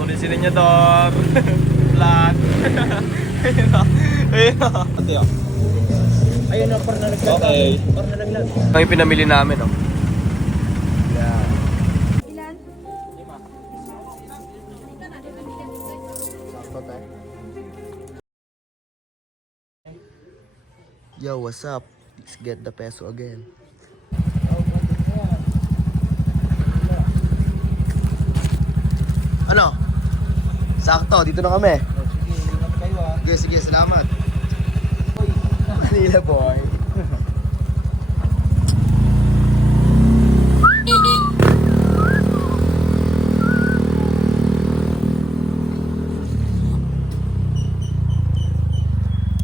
tuloy si Lenyador. Vlog. Ayun na. Ayun na. Ate o. Ayun na, par na naglag. Okay. Par na naglag. Ang yung pinamili namin o. Yeah. Ilan? Yo, what's up? Let's get the peso again. Ano? Sakto, dito na kami. Sige, ingat kayo ah. Sige, sige, salamat. Manila boy.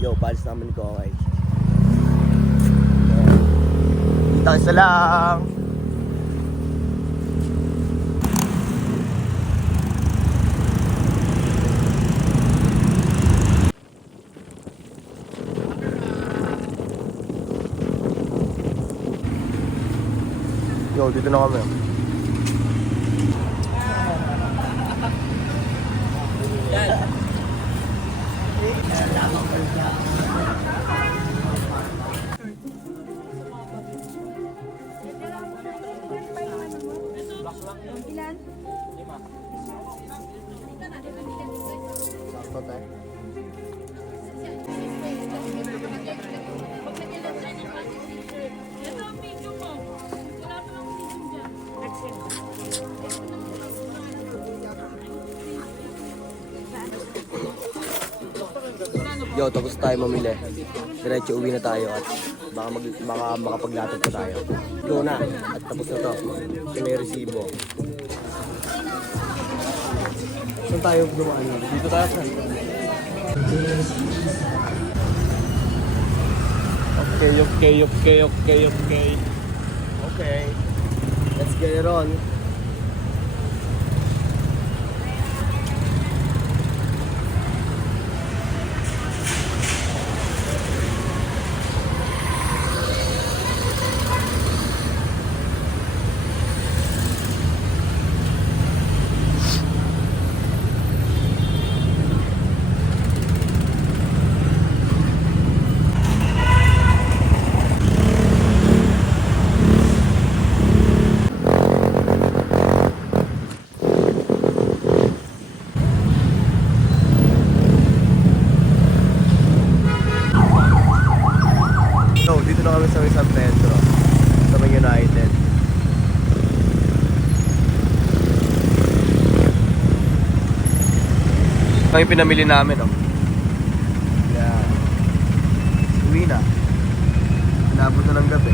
Yo, palis namin ko, okay. Dito isa lang. Yo, dito na kami. Ilan? Sakto tayo. Yo, tapos tayo mamili. Diretso uwi na tayo at baka makapaglatag pa tayo. Go na. At tapos na to. Ito na yung resibo. Saan tayo gumaan? Dito tayo sa. Okay. Okay. Let's get it on. So, dito na kami sa San Pedro. Sa May United. Ito yung pinamili namin, oh. Yeah. Uwi na. Inabot na ng gabi.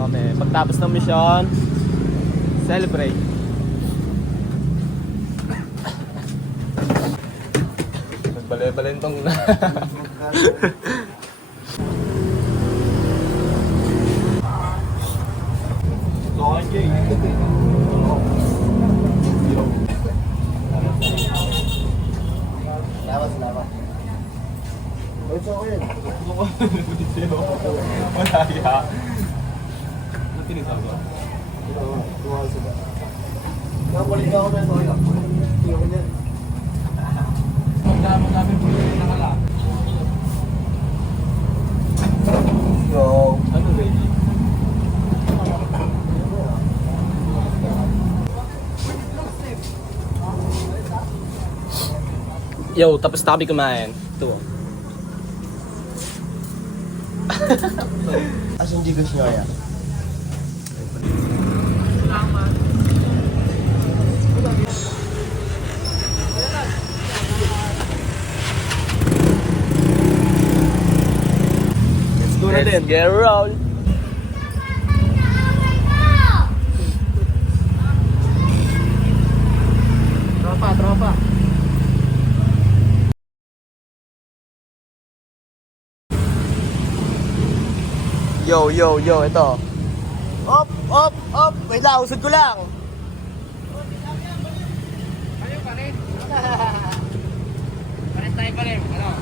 Okay, pagtapos ng mission, celebrate. Nagbale-balentong na. Salamat. Wala ya. Tinisaw ba? Oo, tuwa sila. Nakulit ako na ito. Tingnan niya. Magdami po yung nakala. Yo. Ano ready? Yo, tapos na kami kumain. Ito. Asan Gcash nyo kaya? Let's go na din. Get roll. Tropa. Yo, ito. Op! Wait lang, usod ko lang. Pares tayo pa rin. Ano?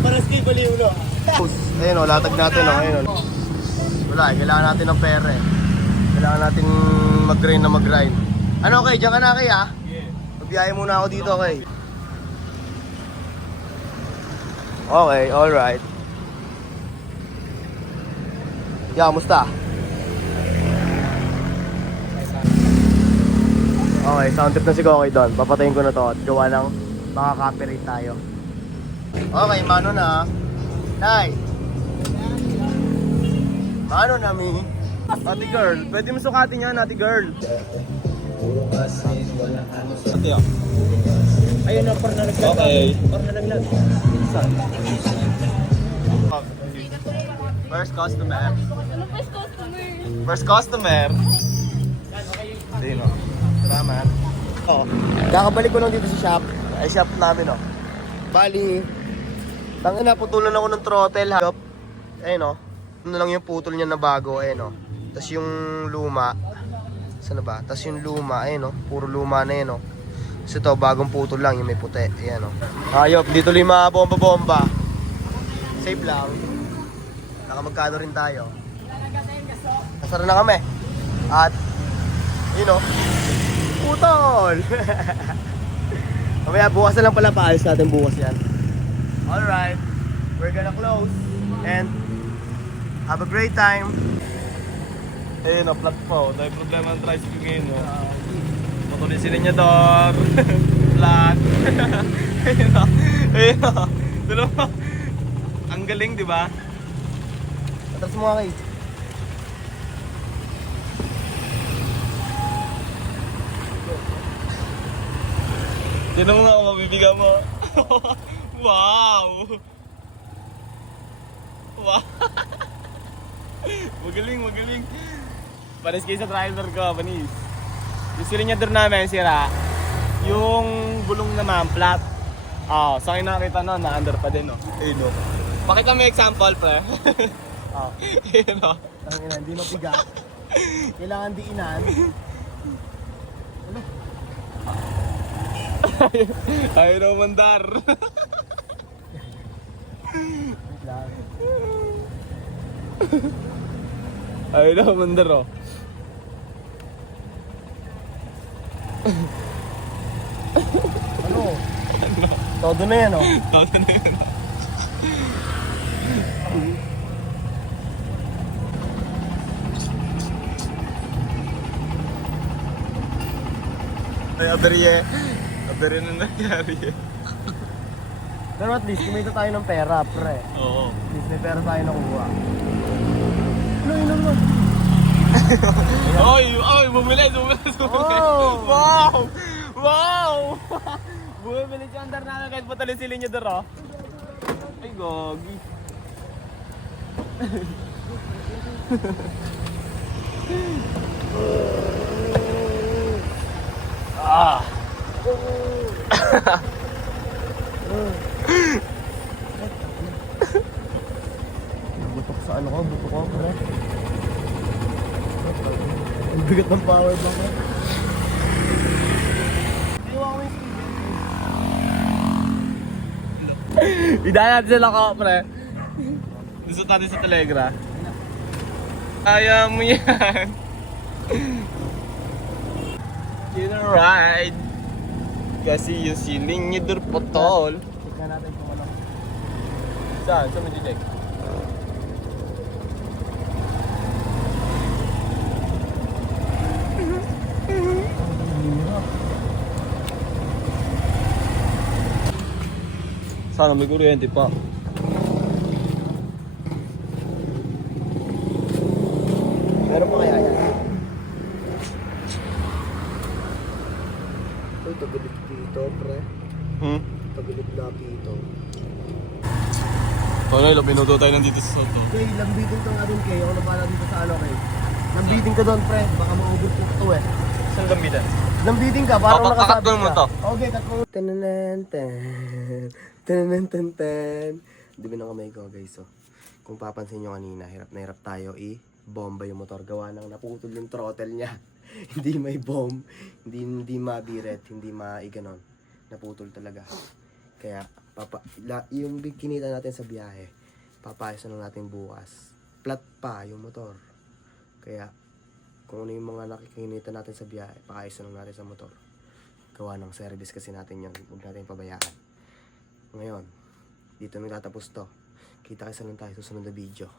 Paras kayo baliw, no? Ayun o, latag natin o. Ayun o. Wala, kailangan natin ng pera eh. Kailangan natin mag-grind. Ano okay, diyan ka na kay ha? Yeah. Magbiyahe muna ako dito kay. Okay, alright. Yeah, kamusta? Okay, sound trip na si Kokoy doon. Papatayin ko na to at gawa ng baka copyright tayo. Okay, mano na. Nay! Mano na, mi? Ate girl, pwede mo sukatin yan, ate girl. Ate ah. Ayun na, parang nalaglag. Okay. Parang nalaglag. First customer. Ano first customer? First customer. Sino? Salamat. Oo. Kakabalik ko lang dito sa shop. Ay, shop namin, oh. Bali, tangin na, putulan ako ng throttle, ha. Ayun, oh. Ano lang yung putol niya na bago, ayun, oh. Tapos yung luma. Saan na ba? Tapos yung luma, ayun, oh. Puro luma na yun, oh. Tapos ito, bagong putol lang, yung may puti. Ayan, oh. Ayop, dito 5 bomba-bomba. Safe lang. Nakamagkano rin tayo. Nasara na kami. At, you know, putol! Mamaya bukas na lang pala, paayos natin bukas yan. Alright, we're gonna close and have a great time. Ayun o, flat po. Dahil problema ng tricycle ngayon o. Matuloy si Lenyador. Flat. Ayun o. Ayun o. Dalo mo. Ang galing, di ba? Atras mo nga kayo. Tinan mo nga kung mabibigan mo. Wow! Wow! Magaling. Panis kayo sa trailer ko, panis. Yung silinyador namin, sira. Yung gulong naman, flat. Sa akin nakita nun, na-under pa din, no? Ayun, no? Pakita mo yung example, pre. Ayun, no? Tangina, hindi mapiga. Kailangan diinan. Ayaw na umandar. Wait lang. Ayaw na umandar, oh. Ano? Todo na yan, oh. Tawag na yun. Ay, aberye. Aberye na nangyari eh. Pero at least, kumita tayo ng pera, pre. Oo. At least may pera tayo nakuha. Ano yun naman? Oy, bumili. Oh! Wow! Bumili si Andar na kahit patalin si Lenyador, oh. Ay, gogi. Butok sa ano ko, butok ko, pre. Ang bigat ng power bank ko. Iwan ko yung Idaan natin sila ko, pre. Gusto natin sa Telegra. Kaya mo yan. Gonna ride. Kasi yung siling niya putol. check na natin kung ano. Saan? Saan mo check? Sana may kuryente pa. Meron pa kaya yan? Uy, tagilid dito, pre. Tagilid na dito. Ano, pinuto tayo nandito sa Soto. Okay, lambitin ka nga dun kayo. Ano pala dito sa ano, kay? Lambitin ka doon, pre. Baka maubos ko ito eh. Saan gamitan? Lambitin ka, parang Kakat nakasabit mo ka. to. Okay, cut mo. Tananantan. Dibi ng kamay ko, guys. So, kung papansin nyo kanina, hirap na hirap tayo bomba yung motor. Gawa ng naputol yung throttle niya. Hindi may bomb, hindi mabiret, hindi maiganon. Naputol talaga. Kaya yung big kinita natin sa biyahe, papayos na lang natin bukas. Flat pa yung motor. Kaya kung ano yung mga nakikinita natin sa biyahe, pakayos na lang natin sa motor. Gawa ng service kasi natin yun. Huwag natin pabayaan. Ngayon, dito nagtatapos to. Kita kasi lang tayo sa susunod na video.